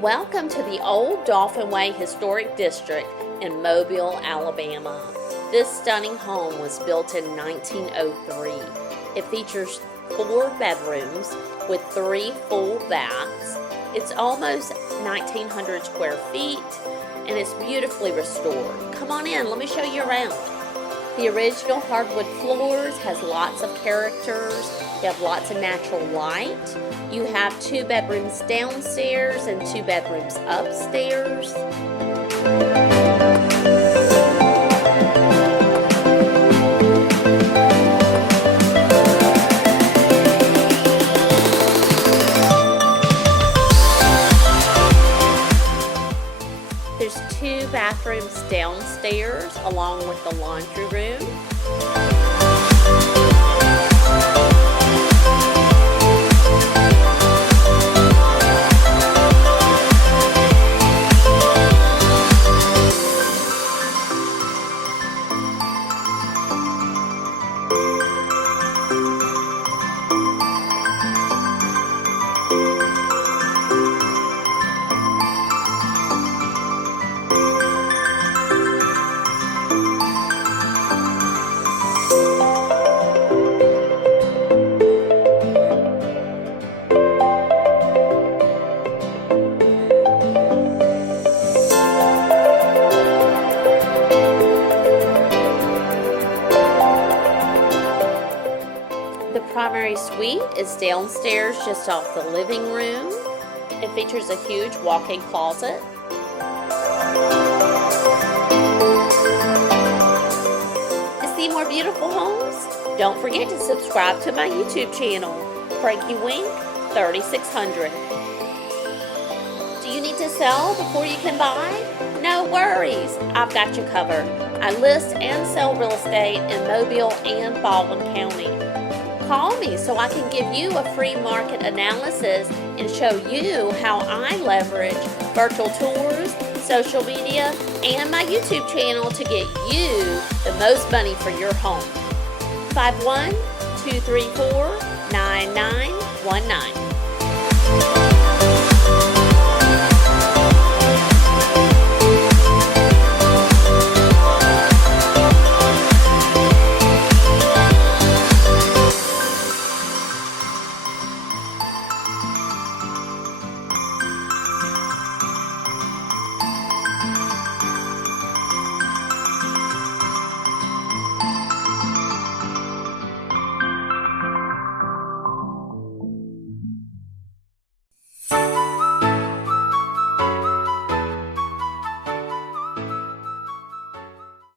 Welcome to the Old Dauphin Way Historic District in Mobile, Alabama. This stunning home was built in 1903. It features 4 bedrooms with 3 full baths. It's almost 1,900 square feet and it's beautifully restored. Come on in, let me show you around. The original hardwood floors has lots of characters. You have lots of natural light. You have 2 bedrooms downstairs and 2 bedrooms upstairs. There's 2 bathrooms downstairs along with the laundry room. The primary suite is downstairs just off the living room. It features a huge walk-in closet. To see more beautiful homes, don't forget to subscribe to my YouTube channel, Frankie Wink 3600. Do you need to sell before you can buy? No worries, I've got you covered. I list and sell real estate in Mobile and Baldwin County. Call me so I can give you a free market analysis and show you how I leverage virtual tours, social media, and my YouTube channel to get you the most money for your home. 51234-9919.